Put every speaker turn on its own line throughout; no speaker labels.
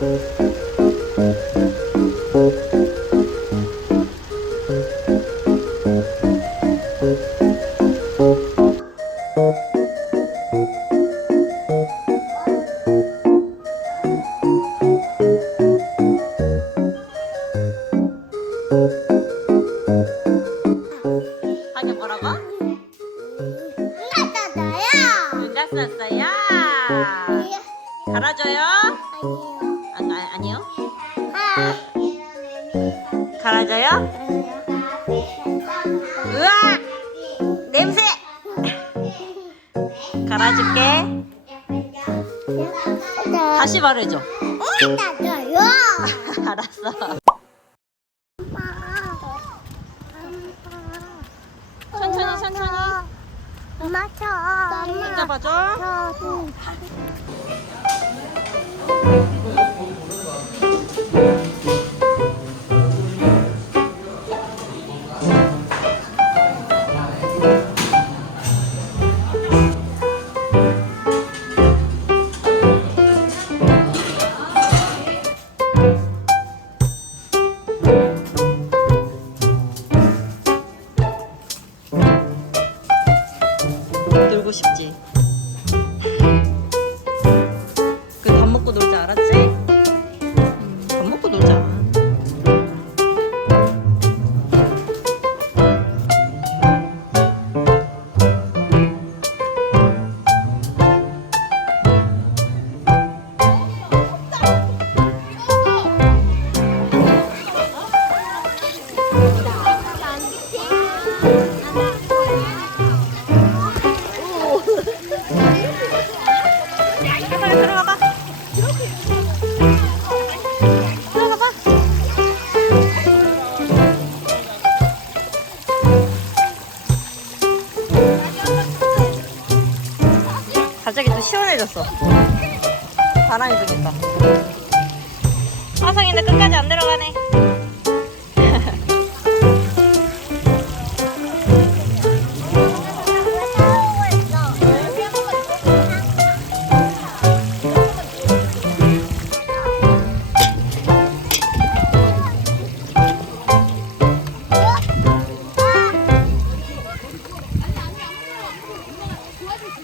Música 갈아줄게. 다시 말해줘. 알았어. 천천히 천천히.
엄마 쳐.
손 잡아줘. 싶지.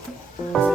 Thank you.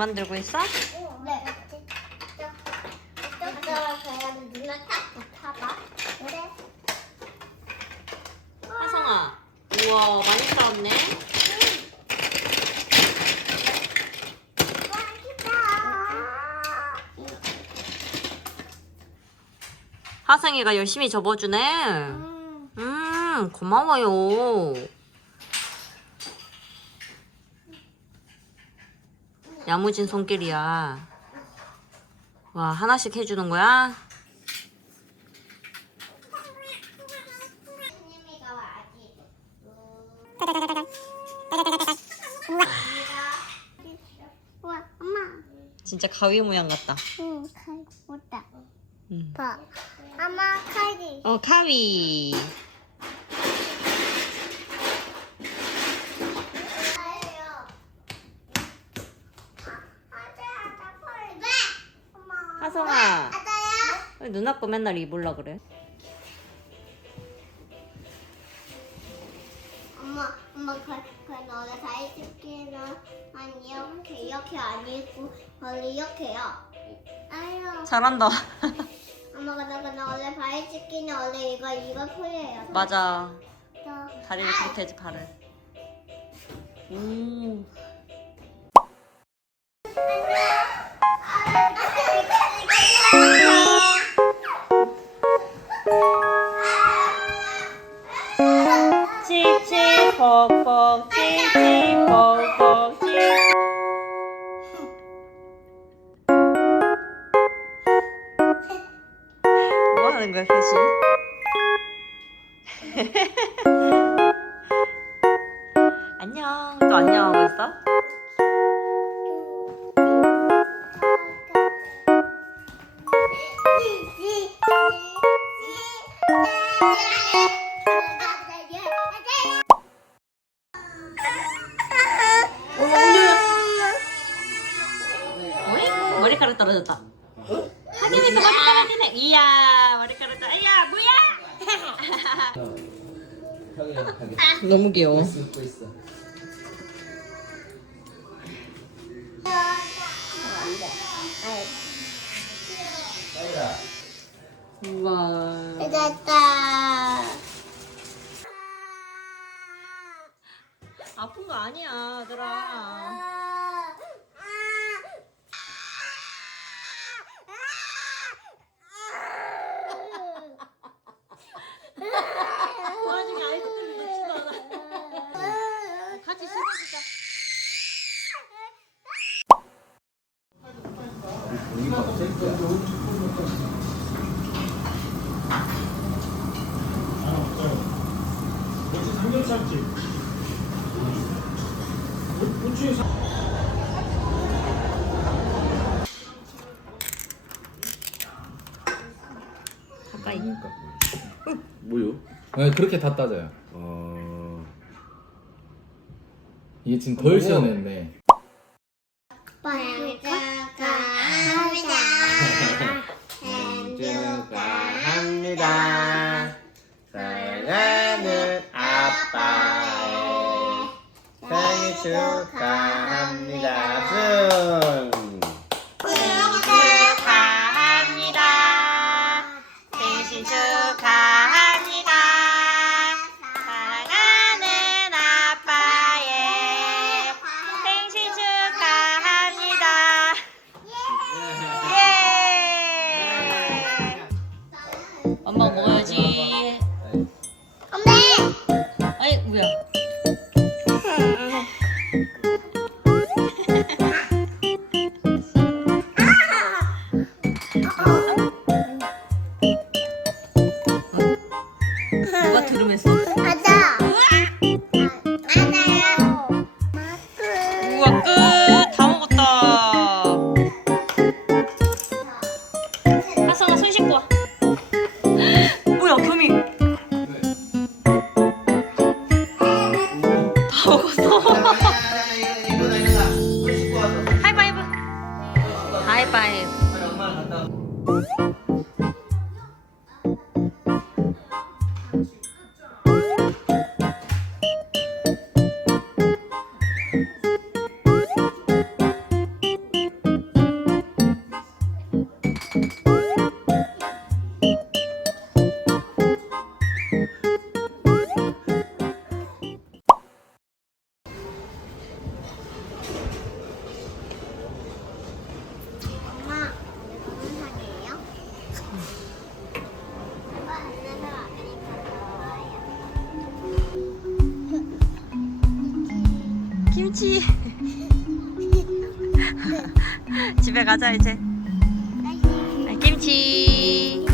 만들고 있어?
네. 화성아,
우와, 많이 쌓았네. 하성이가 열심히 접어주네. 음, 음 고마워요. 야무진 손길이야. 와 하나씩 해주는 거야?
와, 엄마.
진짜 가위 모양 같다.
응, 칼 못다.
음.
봐. 엄마 칼이.
어 가위. 하성아
아빠야.
왜 누나 거 맨날 입을라 그래?
엄마, 엄마 그, 그 너네 다이스키는 한 이렇게 이렇게 안 입고 원래 이렇게요. 아유.
잘한다.
엄마가 나 근데 원래 바이스키는 원래 이거 이거 소리예요.
맞아.
또.
다리를 그렇게 해지 발을. 오. 하는 거야, 셋이? 안녕. 또 안녕하고 있어? 머리카락 떨어졌다. 하기니까 머리카락 되네. 이야, 머리카락 떨. 이야, 뭐야? 너무 귀여워.
쓰고 있어.
우와.
됐다.
아픈 거 아니야, 아들아. 그 와중에 아이스크림 놓지도 않아. 같이 씹어주자.
삼겹살집. 고추에 사...
가까이.
뭐요?
네, 그렇게 다 따져요.
어...
이게 지금 덜 시원했네.
축하
축하합니다. 승!
축하합니다. 생신 축하합니다. 사랑하는 아빠의 생신 축하합니다. 예! 엄마 먹어야지.
엄마.
아이, 뭐야. 우 집에 가자 이제.
다시
김치.